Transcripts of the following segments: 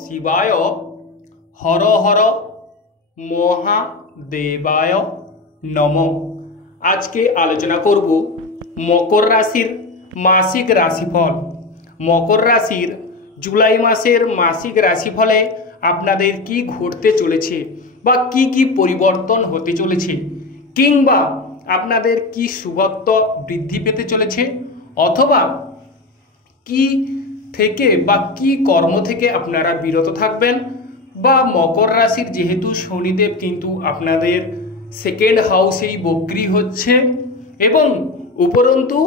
শিবায় হর হর মহাদেবায় নম। আজকে আলোচনা করব মকর রাশির মাসিক রাশিফল। মকর রাশির জুলাই মাসের মাসিক রাশিফলে আপনাদের কি ঘটতে চলেছে বা কি কি পরিবর্তন হতে চলেছে, কিংবা আপনাদের কি শুভত্ব বৃদ্ধি পেতে চলেছে, অথবা কি থেকে বা কি কর্ম থেকে আপনারা বিরত থাকবেন, বা মকর রাশির যেহেতু শনিদেব কিন্তু আপনাদের সেকেন্ড হাউসেই বক্রি হচ্ছে এবং উপরন্তু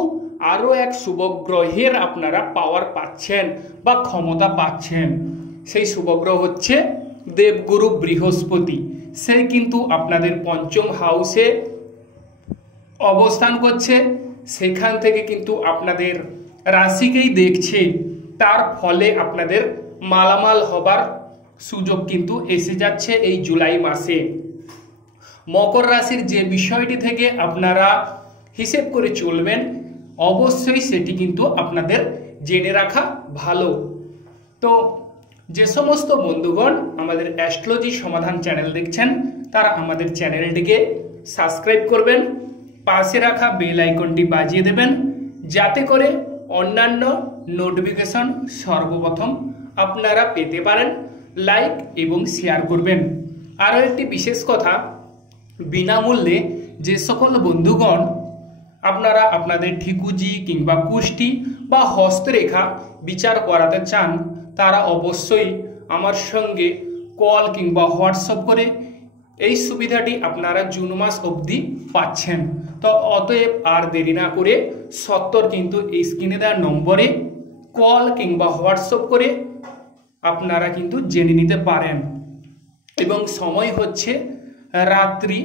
আরও এক শুভগ্রহের আপনারা পাওয়ার পাচ্ছেন বা ক্ষমতা পাচ্ছেন। সেই শুভগ্রহ হচ্ছে দেবগুরু বৃহস্পতি। সে কিন্তু আপনাদের পঞ্চম হাউসে অবস্থান করছে, সেখান থেকে কিন্তু আপনাদের রাশিকেই দেখছে। তার ফলে আপনাদের মালামাল হবার সুযোগ কিন্তু এসে যাচ্ছে এই জুলাই মাসে। মকর রাশির যে বিষয়টি থেকে আপনারা হিসেব করে চলবেন, অবশ্যই সেটি কিন্তু আপনাদের জেনে রাখা ভালো। তো যে সমস্ত বন্ধুগণ আমাদের অ্যাস্ট্রোলজি সমাধান চ্যানেল দেখছেন, তারা আমাদের চ্যানেলটিকে সাবস্ক্রাইব করবেন, পাশে রাখা বেল আইকনটি বাজিয়ে দেবেন, যাতে করে অন্যান্য নোটিফিকেশন সর্বপ্রথম আপনারা পেতে পারেন। লাইক এবং শেয়ার করবেন। আরও একটি বিশেষ কথা, বিনামূল্যে যে সকল বন্ধুগণ আপনারা আপনাদের ঠিকুজি কিংবা কুষ্টি বা হস্তরেখা বিচার করাতে চান, তারা অবশ্যই আমার সঙ্গে কল কিংবা হোয়াটসঅ্যাপ করে এই সুবিধাটি আপনারা জুন মাস অবধি পাচ্ছেন। তো অতএব আর দেরি না করে সত্তর কিন্তু এই স্ক্রিনে দেওয়ার নম্বরে কল কিংবা হোয়াটসঅ্যাপ করে আপনারা কিন্তু জেনে নিতে পারেন। এবং সময় হচ্ছে রাত্রি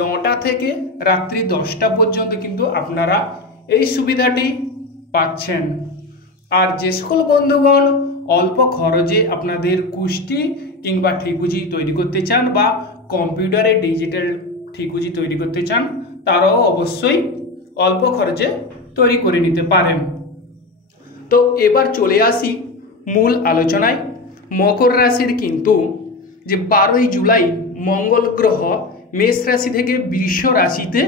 9টা থেকে রাত্রি 10টা পর্যন্ত কিন্তু আপনারা এই সুবিধাটি পাচ্ছেন। আর যে সকল বন্ধুগণ অল্প খরচে আপনাদের কুষ্টি কিংবা ঠিকুজি তৈরি করতে চান বা কম্পিউটারে ডিজিটাল ঠিকুজি তৈরি করতে চান, তারাও অবশ্যই অল্প খরচে তৈরি করে নিতে পারেন। তো এবার চলে আসি মূল আলোচনায়। মকর রাশির কিন্তু যে 12ই জুলাই মঙ্গল গ্রহ মেষ রাশি থেকে বৃষ রাশিতে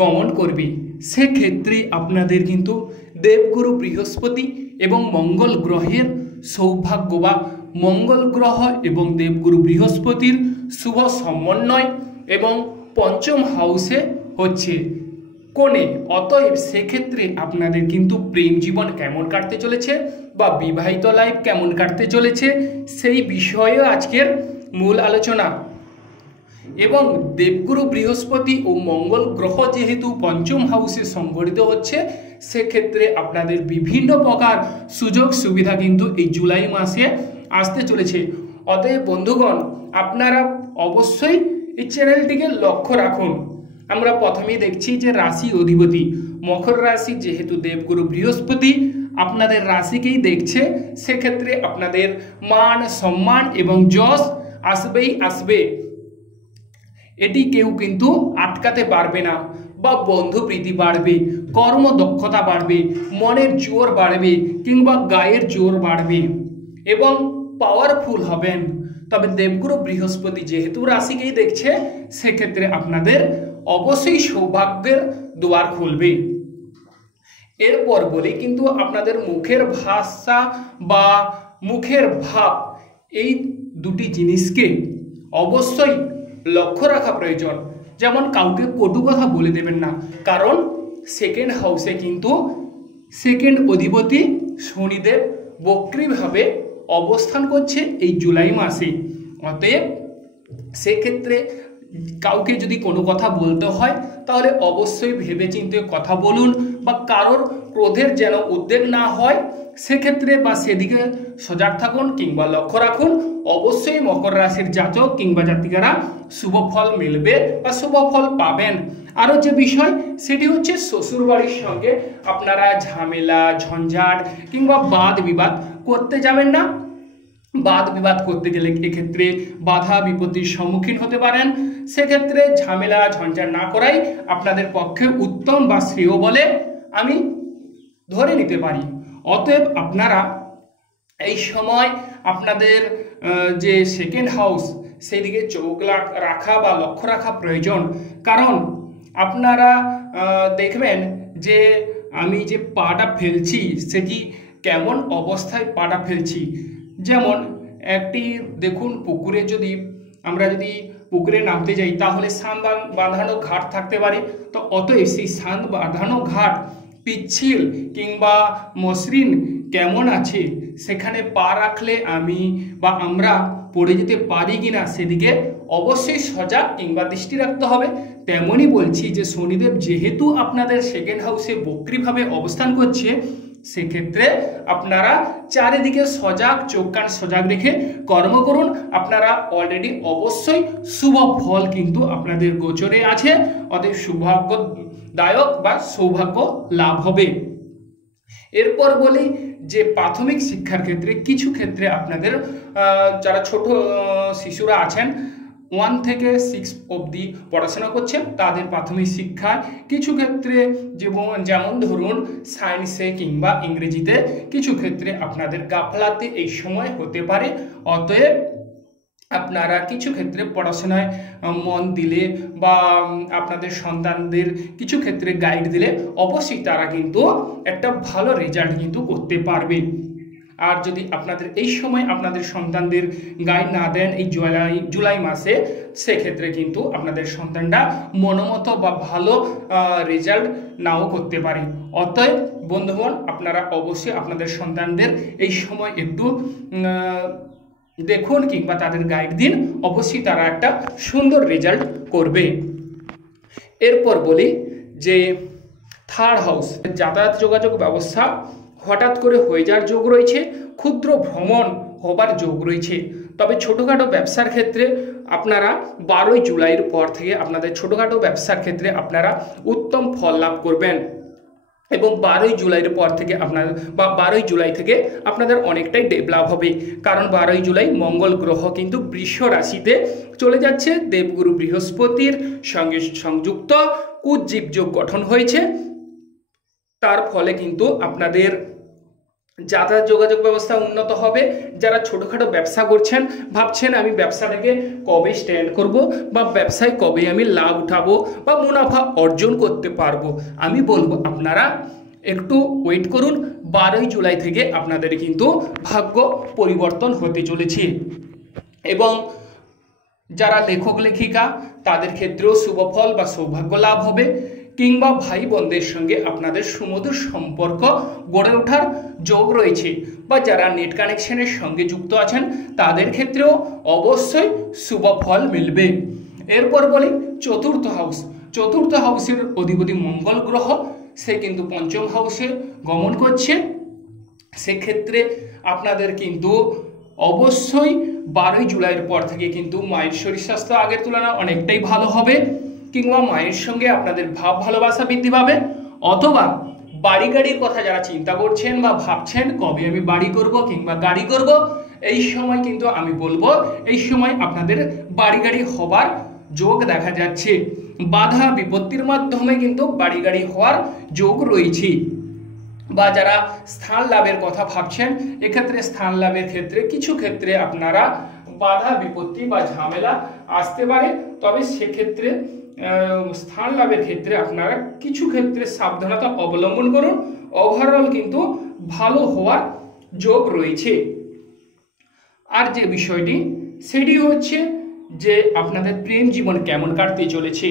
গমন করবে, সেক্ষেত্রে আপনাদের কিন্তু দেবগুরু বৃহস্পতি এবং মঙ্গল গ্রহের সৌভাগ্য বা মঙ্গল গ্রহ এবং দেবগুরু বৃহস্পতির শুভ সমন্বয় এবং পঞ্চম হাউসে হচ্ছে কোণে। অতএব সেক্ষেত্রে আপনাদের কিন্তু প্রেম জীবন কেমন কাটতে চলেছে বা বিবাহিত লাইফ কেমন কাটতে চলেছে, সেই বিষয়েও আজকের মূল আলোচনা। এবং দেবগুরু বৃহস্পতি ও মঙ্গল গ্রহ যেহেতু পঞ্চম হাউসে সংগঠিত হচ্ছে, সেক্ষেত্রে আপনাদের বিভিন্ন প্রকার সুযোগ সুবিধা কিন্তু এই জুলাই মাসে আসতে চলেছে। অতএব বন্ধুগণ আপনারা অবশ্যই এই চ্যানেলটিকে লক্ষ্য রাখুন। আমরা প্রথমেই দেখছি যে রাশি অধিপতি মকর রাশি, যেহেতু দেবগুরু বৃহস্পতি আপনাদের রাশিকেই দেখছে, সেক্ষেত্রে আপনাদের মান সম্মান এবং যশ আসবেই আসবে। এটি কেউ কিন্তু আটকাতে পারবে না। বা বন্ধু প্রীতি বাড়বে, কর্মদক্ষতা বাড়বে, মনের জোর বাড়বে কিংবা গায়ের জোর বাড়বে এবং পাওয়ারফুল হবেন। তবে দেবগুরু বৃহস্পতি যেহেতু রাশিকেই দেখছে, সেক্ষেত্রে আপনাদের অবশ্যই সৌভাগ্যের দুয়ার খুলবে। এরপর বলি কিন্তু আপনাদের মুখের ভাষা বা মুখের ভাব, এই দুটি জিনিসকে অবশ্যই লক্ষ্য রাখা প্রয়োজন। যেমন কাউকে কটু কথা বলে দেবেন না, কারণ সেকেন্ড হাউসে কিন্তু সেকেন্ড অধিপতি শনিদেব বক্রিভাবে অবস্থান করছে এই জুলাই মাসে। অতএব সেক্ষেত্রে কাউকে যদি কোনো কথা বলতে হয়, তাহলে অবশ্যই ভেবেচিন্তে কথা বলুন বা কারোর ক্রোধের যেন উদ্বেগ না হয়, সেক্ষেত্রে বা সেদিকে সজাগ থাকুন কিংবা লক্ষ্য রাখুন। অবশ্যই মকর রাশির জাতক কিংবা জাতিকারা শুভ ফল মিলবে বা শুভ ফল পাবেন। আরও যে বিষয় সেটি হচ্ছে শ্বশুর বাড়ির সঙ্গে আপনারা ঝামেলা ঝঞ্ঝাট কিংবা বাদ বিবাদ করতে যাবেন না। বাদ বিবাদ করতে গেলে এক্ষেত্রে বাধা বিপত্তির সম্মুখীন হতে পারেন। সেক্ষেত্রে ঝামেলা ঝঞ্ঝাট না করাই আপনাদের পক্ষে উত্তম বা শ্রেয় বলে আমি ধরে নিতে পারি। অতএব আপনারা এই সময় আপনাদের যে সেকেন্ড হাউস সেদিকে চোখ রাখা বা লক্ষ্য রাখা প্রয়োজন। কারণ আপনারা দেখবেন যে আমি যে পাটা ফেলছি সেটি কেমন অবস্থায় পাটা ফেলছি। যেমন একটি দেখুন, পুকুরে আমরা যদি পুকুরে নামতে যাই তাহলে সান বাঁধানো ঘাট থাকতে পারে। তো অতএব সেই সান বাঁধানো ঘাট পিচ্ছিল কিংবা মসৃণ কেমন আছে, সেখানে পা রাখলে আমি বা আমরা পড়ে যেতে পারি কিনা সেদিকে অবশ্যই সজাগ কিংবা দৃষ্টি রাখতে হবে। তেমনই বলছি যে শনিদেব যেহেতু আপনাদের সেকেন্ড হাউসে বক্রিভাবে অবস্থান করছে, সেক্ষেত্রে আপনারা চারিদিকে সজাগ, চোখ কান সজাগ রেখে কর্ম করুন। আপনারা অলরেডি অবশ্যই শুভ ফল কিন্তু আপনাদের গোচরে আছে, অতএব সৌভাগ্যদায়ক বা সৌভাগ্য লাভ হবে। এরপর বলি যে প্রাথমিক শিক্ষার ক্ষেত্রে কিছু ক্ষেত্রে আপনাদের যারা ছোট শিশুরা আছেন 1 থেকে 6 অবধি পড়াশোনা করছেন, তাদের প্রাথমিক শিক্ষায় কিছু ক্ষেত্রে যেমন ধরুন সায়েন্সে কিংবা ইংরেজিতে কিছু ক্ষেত্রে আপনাদের গাফলাতে এই সময় হতে পারে। অতএব আপনারা কিছু ক্ষেত্রে পড়াশোনায় মন দিলে বা আপনাদের সন্তানদের কিছু ক্ষেত্রে গাইড দিলে অবশ্যই তারা কিন্তু একটা ভালো রেজাল্ট কিন্তু করতে পারবে। আর যদি আপনাদের এই সময় আপনাদের সন্তানদের গাইড না দেন এই জুলাই মাসে, সেক্ষেত্রে কিন্তু আপনাদের সন্তানরা মনোমত বা ভালো রেজাল্ট নাও করতে পারে। অতএব বন্ধুগণ, আপনারা অবশ্যই আপনাদের সন্তানদের এই সময় একটু দেখুন কিংবা তাদের গাইড দিন, অবশ্যই তারা একটা সুন্দর রেজাল্ট করবে। এরপর বলি যে থার্ড হাউস, যাতায়াত যোগাযোগ ব্যবস্থা হঠাৎ করে হয়ে যাওয়ার যোগ রয়েছে, ক্ষুদ্র ভ্রমণ হবার যোগ রয়েছে। তবে ছোটোখাটো ব্যবসার ক্ষেত্রে আপনারা 12ই জুলাইয়ের পর থেকে আপনাদের ছোটোখাটো ব্যবসার ক্ষেত্রে আপনারা উত্তম ফল লাভ করবেন এবং 12ই জুলাইয়ের পর থেকে বা 12ই জুলাই থেকে আপনাদের অনেকটাই ডেভেলপ হবে। কারণ 12ই জুলাই মঙ্গল গ্রহ কিন্তু বৃষ রাশিতে চলে যাচ্ছে, দেবগুরু বৃহস্পতির সঙ্গে সংযুক্ত কুজ্জীব যোগ গঠন হয়েছে। তার ফলে কিন্তু আপনাদের যাতায়াত যোগাযোগ ব্যবস্থা উন্নত হবে। যারা ছোটোখাটো ব্যবসা করছেন, ভাবছেন আমি ব্যবসাটাকে কবে স্ট্যান্ড করব বা ব্যবসায় কবে আমি লাভ উঠাবো বা মুনাফা অর্জন করতে পারবো, আমি বলবো আপনারা একটু ওয়েট করুন। 12ই জুলাই থেকে আপনাদের কিন্তু ভাগ্য পরিবর্তন হতে চলেছে। এবং যারা লেখক লেখিকা তাদের ক্ষেত্রেও শুভফল বা সৌভাগ্য লাভ হবে, কিংবা ভাই বোনদের সঙ্গে আপনাদের সুমধুর সম্পর্ক গড়ে ওঠার যোগ রয়েছে, বা যারা নেট কানেকশনের সঙ্গে যুক্ত আছেন তাদের ক্ষেত্রেও অবশ্যই শুভ ফল মিলবে। এরপর বলি চতুর্থ হাউস। চতুর্থ হাউসের অধিপতি মঙ্গল গ্রহ, সে কিন্তু পঞ্চম হাউসে গমন করছে। সেক্ষেত্রে আপনাদের কিন্তু অবশ্যই 12ই জুলাইয়ের পর থেকে কিন্তু মায়ের শরীর স্বাস্থ্য আগের তুলনায় অনেকটাই ভালো হবে, কিংবা মায়ের সঙ্গে আপনাদের ভাব ভালোবাসা বৃদ্ধি পাবে। অথবা বাড়ি গাড়ির কথা যারা চিন্তা করছেন বা ভাবছেন কবে আমি বাড়ি করব কিংবা গাড়ি করব, এই সময় কিন্তু আমি বলবো এই সময় আপনাদের বাড়ি গাড়ি হবার যোগ দেখা যাচ্ছে। বাধা বিপত্তির মাধ্যমে কিন্তু বাড়ি গাড়ি হওয়ার যোগ রয়েছে। বা যারা স্থান লাভের কথা ভাবছেন, এক্ষেত্রে স্থান লাভের ক্ষেত্রে কিছু ক্ষেত্রে আপনারা বাধা বিপত্তি বা ঝামেলা আসতে পারে। তবে সেক্ষেত্রে স্থান লাভের ক্ষেত্রে আপনারা কিছু ক্ষেত্রে সাবধানতা অবলম্বন করুন। ওভারঅল কিন্তু ভালো হওয়ার যোগ রয়েছে। আর যে বিষয়টি সেটি হচ্ছে যে আপনাদের প্রেম জীবন কেমন কাটতে চলেছে,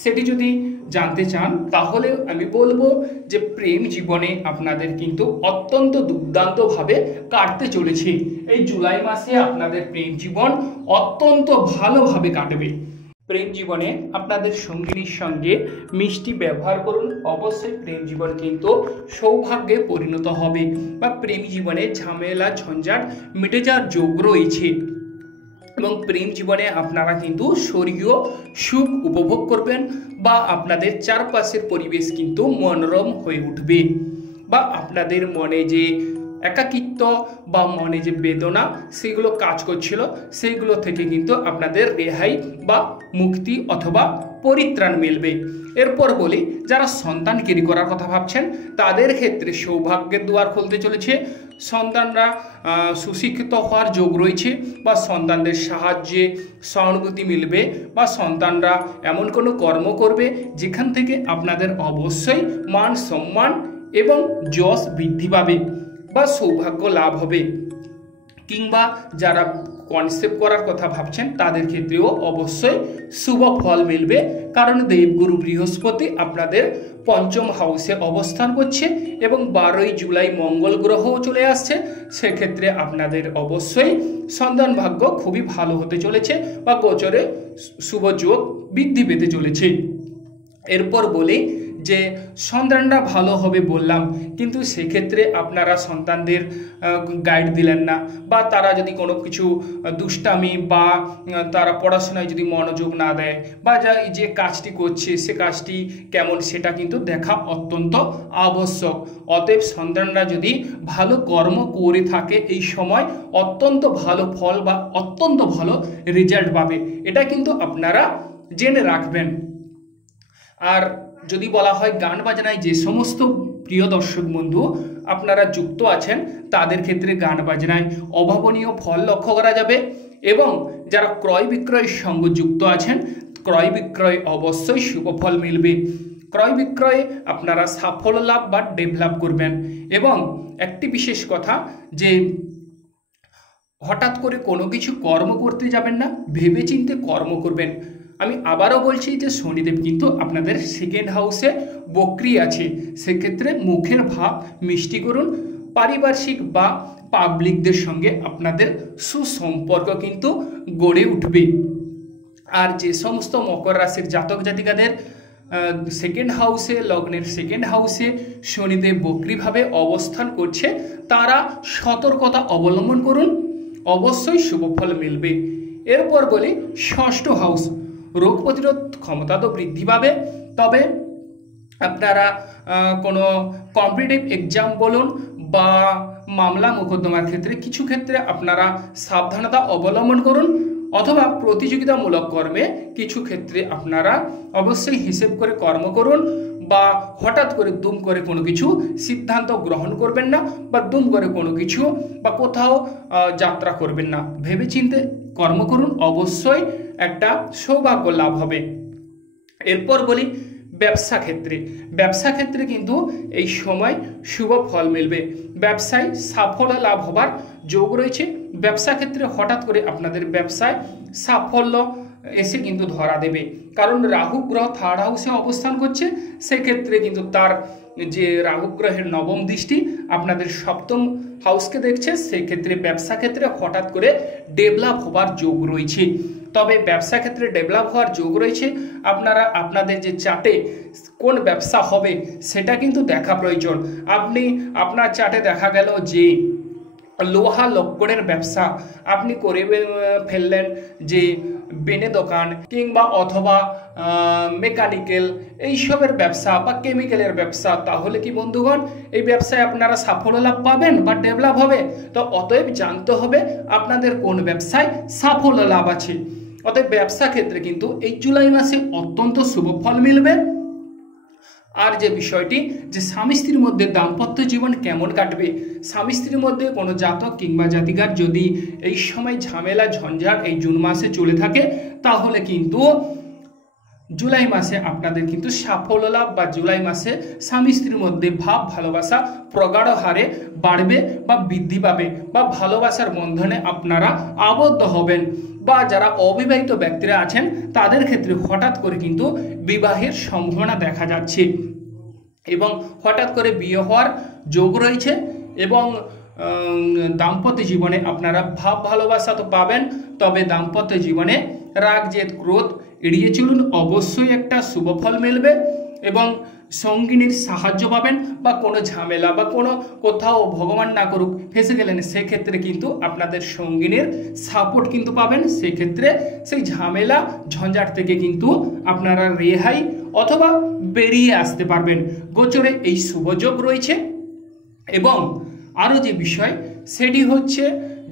সেটি যদি জানতে চান তাহলে আমি বলবো যে প্রেম জীবনে আপনাদের কিন্তু অত্যন্ত দুর্দান্তভাবে কাটতে চলেছে। এই জুলাই মাসে আপনাদের প্রেম জীবন অত্যন্ত ভালোভাবে কাটবে। প্রেম জীবনে আপনাদের সঙ্গিনীর সঙ্গে মিষ্টি ব্যবহার করুন, অবশ্যই প্রেম জীবন কিন্তু সৌভাগ্যে পরিণত হবে বা প্রেম জীবনে ঝামেলা ঝঞ্ঝাট মিটে যাওয়ার যোগ রয়েছে। এবং প্রেম জীবনে আপনারা কিন্তু স্বর্গীয় সুখ উপভোগ করবেন বা আপনাদের চারপাশের পরিবেশ কিন্তু মনোরম হয়ে উঠবে, বা আপনাদের মনে যে একাকিত্ব বা মনে যে বেদনা সেগুলো কাজ করছিল, সেইগুলো থেকে কিন্তু আপনাদের রেহাই বা মুক্তি অথবা পরিত্রাণ মিলবে। এরপর বলি, যারা সন্তান ক্যারি করার কথা ভাবছেন তাদের ক্ষেত্রে সৌভাগ্যের দুয়ার খুলতে চলেছে। সন্তানরা সুশিক্ষিত হওয়ার যোগ রয়েছে, বা সন্তানদের সাহায্যে সহানুভূতি মিলবে, বা সন্তানরা এমন কোনো কর্ম করবে যেখান থেকে আপনাদের অবশ্যই মান সম্মান এবং যশ বৃদ্ধি পাবে বা সৌভাগ্য লাভ হবে। কিংবা যারা কনসেপ্ট করার কথা ভাবছেন তাদের ক্ষেত্রেও অবশ্যই শুভ ফল মিলবে, কারণ দেবগুরু বৃহস্পতি আপনাদের পঞ্চম হাউসে অবস্থান করছে এবং 12ই জুলাই মঙ্গল গ্রহও চলে আসছে। সেক্ষেত্রে আপনাদের অবশ্যই সন্তান ভাগ্য খুবই ভালো হতে চলেছে বা গোচরে শুভ যোগ বৃদ্ধি পেতে চলেছে। এরপর বলি যে সন্তানরা ভালো হবে বললাম, কিন্তু সেক্ষেত্রে আপনারা সন্তানদের গাইড দিলেন না, বা তারা যদি কোনো কিছু দুষ্টামি বা তারা পড়াশোনায় যদি মনোযোগ না দেয়, বা যে কাজটি করছে সে কাজটি কেমন সেটা কিন্তু দেখা অত্যন্ত আবশ্যক। অতএব সন্তানরা যদি ভালো কর্ম করে থাকে এই সময় অত্যন্ত ভালো ফল বা অত্যন্ত ভালো রেজাল্ট পাবে, এটা কিন্তু আপনারা জেনে রাখবেন। আর যদি বলা হয় গান বাজনায় যে সমস্ত প্রিয় দর্শক বন্ধু আপনারা যুক্ত আছেন তাদের ক্ষেত্রে গান বাজনায় অভাবনীয় ফল লক্ষ্য করা যাবে, এবং যারা ক্রয় বিক্রয়ের সঙ্গে যুক্ত আছেন ক্রয় বিক্রয় অবশ্যই শুভ ফল মিলবে। ক্রয় বিক্রয়ে আপনারা সাফল্য লাভ বা ডেভেলপ করবেন। এবং একটি বিশেষ কথা যে হঠাৎ করে কোনো কিছু কর্ম করতে যাবেন না, ভেবে চিন্তে কর্ম করবেন। আমি আবারও বলছি যে শনিদেব কিন্তু আপনাদের সেকেন্ড হাউসে বক্রি আছে, সেক্ষেত্রে মুখের ভাব মিষ্টি করুন। পারিপার্শ্বিক বা পাবলিকদের সঙ্গে আপনাদের সুসম্পর্ক কিন্তু গড়ে উঠবে। আর যে সমস্ত মকর রাশির জাতক জাতিকাদের সেকেন্ড হাউসে, লগ্নের সেকেন্ড হাউসে শনিদেব বক্রিভাবে অবস্থান করছে, তারা সতর্কতা অবলম্বন করুন, অবশ্যই শুভ ফল মিলবে। এরপর বলি ষষ্ঠ হাউস, রোগ প্রতিরোধ ক্ষমতা তো বৃদ্ধি পাবে, তবে আপনারা কোনো কম্পিটিটিভ এক্সাম বলুন বা মামলা মোকদ্দমার ক্ষেত্রে কিছু ক্ষেত্রে আপনারা সাবধানতা অবলম্বন করুন, অথবা প্রতিযোগিতামূলক কর্মে কিছু ক্ষেত্রে আপনারা অবশ্যই হিসেব করে কর্ম করুন, বা হঠাৎ করে দুম করে কোনো কিছু সিদ্ধান্ত গ্রহণ করবেন না, বা দুম করে কোনো কিছু বা কোথাও যাত্রা করবেন না, ভেবেচিন্তে কর্ম করুন, অবশ্যই একটা সৌভাগ্য লাভ হবে। এরপর বলি ব্যবসা ক্ষেত্রে। ব্যবসা ক্ষেত্রে কিন্তু এই সময় শুভ ফল মিলবে, ব্যবসায় সাফল্য লাভ হবার যোগ রয়েছে। ব্যবসা ক্ষেত্রে হঠাৎ করে আপনাদের ব্যবসায় সাফল্য এসে কিন্তু ধরা দেবে, কারণ রাহু গ্রহ থার্ড হাউসে অবস্থান করছে। সেক্ষেত্রে কিন্তু তার যে রাহু গ্রহের নবম দৃষ্টি আপনাদের সপ্তম হাউসকে দেখছে, সেক্ষেত্রে ব্যবসা ক্ষেত্রে হঠাৎ করে ডেভেলপ হবার যোগ রয়েছে। তবে ব্যবসা ক্ষেত্রে ডেভেলপ হওয়ার যোগ রয়েছে, আপনারা আপনাদের যে চার্টে কোন ব্যবসা হবে সেটা কিন্তু দেখা প্রয়োজন। আপনার চার্টে দেখা গেল যে লোহা লক্করের ব্যবসা আপনি করে ফেললেন, যে বেনে দোকান কিংবা অথবা মেকানিক্যাল এইসবের ব্যবসা বা কেমিক্যালের ব্যবসা, তাহলে কি বন্ধুগণ এই ব্যবসায় আপনারা সাফল্য লাভ পাবেন বা ডেভেলপ হবে? তো অতএব জানতে হবে আপনাদের কোন ব্যবসায় সাফল্য লাভ আছে। অতএব ব্যবসা ক্ষেত্রে কিন্তু এই জুলাই মাসে অত্যন্ত শুভ ফল মিলবে। আর যে বিষয়টি যে স্বামী স্ত্রীর মধ্যে দাম্পত্য জীবন কেমন কাটবে, স্বামী স্ত্রীর মধ্যে কোনো জাতক কিংবা জাতিকার যদি এই সময় ঝামেলা ঝঞ্ঝাট এই জুন মাসে চলে থাকে, তাহলে কিন্তু জুলাই মাসে আপনাদের কিন্তু সাফল্য লাভ বা জুলাই মাসে স্বামী স্ত্রীর মধ্যে ভাব ভালোবাসা প্রগাঢ় হারে বাড়বে বা বৃদ্ধি পাবে, বা ভালোবাসার বন্ধনে আপনারা আবদ্ধ হবেন। বা যারা অবিবাহিত ব্যক্তিরা আছেন তাদের ক্ষেত্রে হঠাৎ করে কিন্তু বিবাহের সম্ভাবনা দেখা যাচ্ছে, এবং হঠাৎ করে বিয়ে হওয়ার যোগ রয়েছে। এবং দাম্পত্য জীবনে আপনারা ভাব ভালোবাসা তো পাবেন, তবে দাম্পত্য জীবনে রাগ জেদ ক্রোধ এড়িয়ে চলুন, অবশ্যই একটা শুভ ফল মিলবে। এবং সঙ্গিনীর সাহায্য পাবেন, বা কোনো ঝামেলা বা কোনো কোথাও ভগবান না করুক ফেসে গেলেন, সেক্ষেত্রে কিন্তু আপনাদের সঙ্গিনীর সাপোর্ট কিন্তু পাবেন। সেক্ষেত্রে সেই ঝামেলা ঝঞ্ঝাট থেকে কিন্তু আপনারা রেহাই অথবা বেরিয়ে আসতে পারবেন। গোচরে এই শুভযোগ রয়েছে। এবং আরও যে বিষয় সেটি হচ্ছে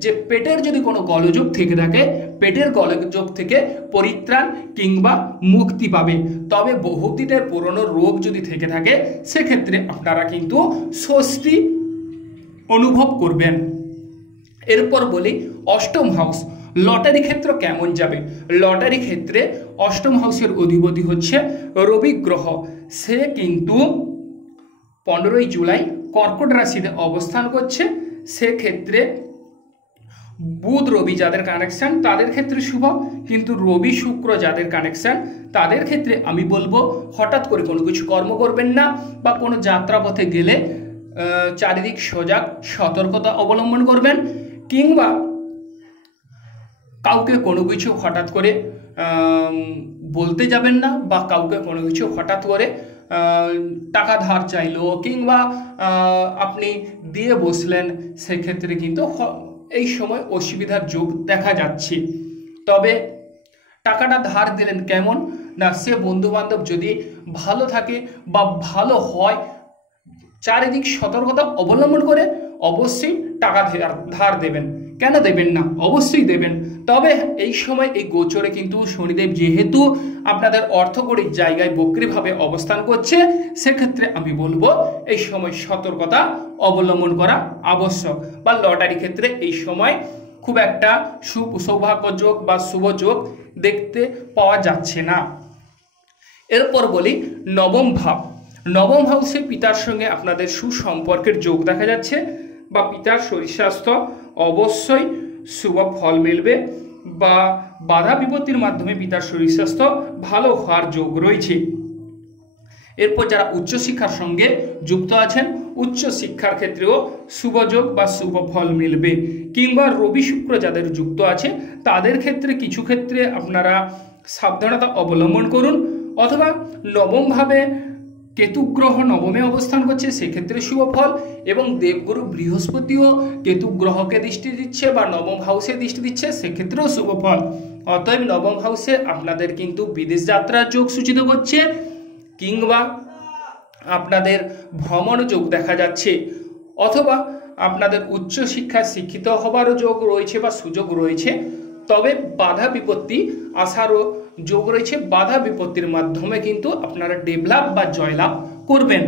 যে পেটের যদি কোনো গোলযোগ থেকে থাকে, পেটের গোলযোগ থেকে পরিত্রাণ কিংবা মুক্তি পাবে। তবে বহুদিনের পুরনো রোগ যদি থেকে থাকে সেক্ষেত্রে আপনারা কিন্তু স্বস্তি অনুভব করবেন। এরপর বলি অষ্টম হাউস, লটারি ক্ষেত্র কেমন যাবে। লটারি ক্ষেত্রে অষ্টম হাউসের অধিপতি হচ্ছে রবি গ্রহ। সে কিন্তু 15ই জুলাই কর্কট রাশিতে অবস্থান করছে। সেক্ষেত্রে বুধ রবি যাদের কানেকশন তাদের ক্ষেত্রে শুভ, কিন্তু রবি শুক্র যাদের কানেকশন তাদের ক্ষেত্রে আমি বলবো হঠাৎ করে কোনো কিছু কর্ম করবেন না, বা কোনো যাত্রাপথে গেলে চারিদিক সজাগ সতর্কতা অবলম্বন করবেন, কিংবা কাউকে কোনো কিছু হঠাৎ করে বলতে যাবেন না, বা কাউকে কোনো কিছু হঠাৎ করে টাকা ধার চাইলো কিংবা আপনি দিয়ে বসলেন, সেক্ষেত্রে কিন্তু এই সময় অসুবিধার যোগ দেখা যাচ্ছে। তবে টাকাটা ধার দিলেন কেমন না, সে বন্ধুবান্ধব যদি ভালো থাকে বা ভালো হয়, চারিদিক সতর্কতা অবলম্বন করে অবশ্যই টাকা ধার দেবেন। কেন দেবেন না, অবশ্যই দেবেন। তবে এই সময় এই গোচরে কিন্তু শনিদেব যেহেতু আপনাদের অর্থকরী জায়গায় বক্রীভাবে অবস্থান করছে, সেক্ষেত্রে আমি বলবো এই সময় সতর্কতা অবলম্বন করা আবশ্যক। বা লটারি ক্ষেত্রে এই সময় খুব একটা সৌভাগ্য যোগ বা শুভ যোগ দেখতে পাওয়া যাচ্ছে না। এরপর বলি নবম ভাব। নবম হাউসে পিতার সঙ্গে আপনাদের সুসম্পর্কের যোগ দেখা যাচ্ছে, বা পিতার শরীর স্বাস্থ্য অবশ্যই শুভ ফল মিলবে, বা বাধা বিপত্তির মাধ্যমে পিতার শরীর স্বাস্থ্য ভালো হওয়ার যোগ রয়েছে। এরপর যারা উচ্চশিক্ষার সঙ্গে যুক্ত আছেন, উচ্চশিক্ষার ক্ষেত্রেও শুভ যোগ বা শুভ ফল মিলবে, কিংবা রবি শুক্র যাদের যুক্ত আছে তাদের ক্ষেত্রে কিছু ক্ষেত্রে আপনারা সাবধানতা অবলম্বন করুন, অথবা নবমভাবে কেতু গ্রহ নবমে অবস্থান করছে, সেক্ষেত্রে শুভ ফল, এবং দেবগুরু বৃহস্পতিও কেতু গ্রহকে দৃষ্টি দিচ্ছে বা নবম হাউসে দৃষ্টি দিচ্ছে, সেক্ষেত্রেও শুভ ফল। অতএব নবম হাউসে আপনাদের কিন্তু বিদেশ যাত্রার যোগ সূচিত করছে, কিংবা আপনাদের ভ্রমণ যোগ দেখা যাচ্ছে, অথবা আপনাদের উচ্চশিক্ষায় শিক্ষিত হবারও যোগ রয়েছে বা সুযোগ রয়েছে। তবে বাধা বিপত্তি আসারও যোগ রয়েছে, বাধা বিপত্তির মাধ্যমে কিন্তু আপনারা ডেভেলপ বা জয়লাভ করবেন।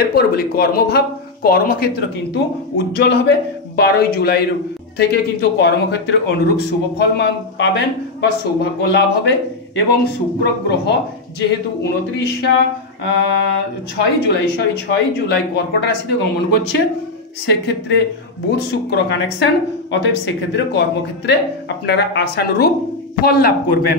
এরপর বলি কর্মভাব। কর্মক্ষেত্র কিন্তু উজ্জ্বল হবে। 12ই জুলাইয়ের থেকে কিন্তু কর্মক্ষেত্রে অনুরূপ শুভ ফল পাবেন বা সৌভাগ্য লাভ হবে। এবং শুক্র গ্রহ যেহেতু 6ই জুলাই কর্কট রাশিতে গমন করছে, সেক্ষেত্রে বুধ শুক্র কানেকশন, অতএব সেক্ষেত্রে কর্মক্ষেত্রে আপনারা আশানুরূপ ফল লাভ করবেন।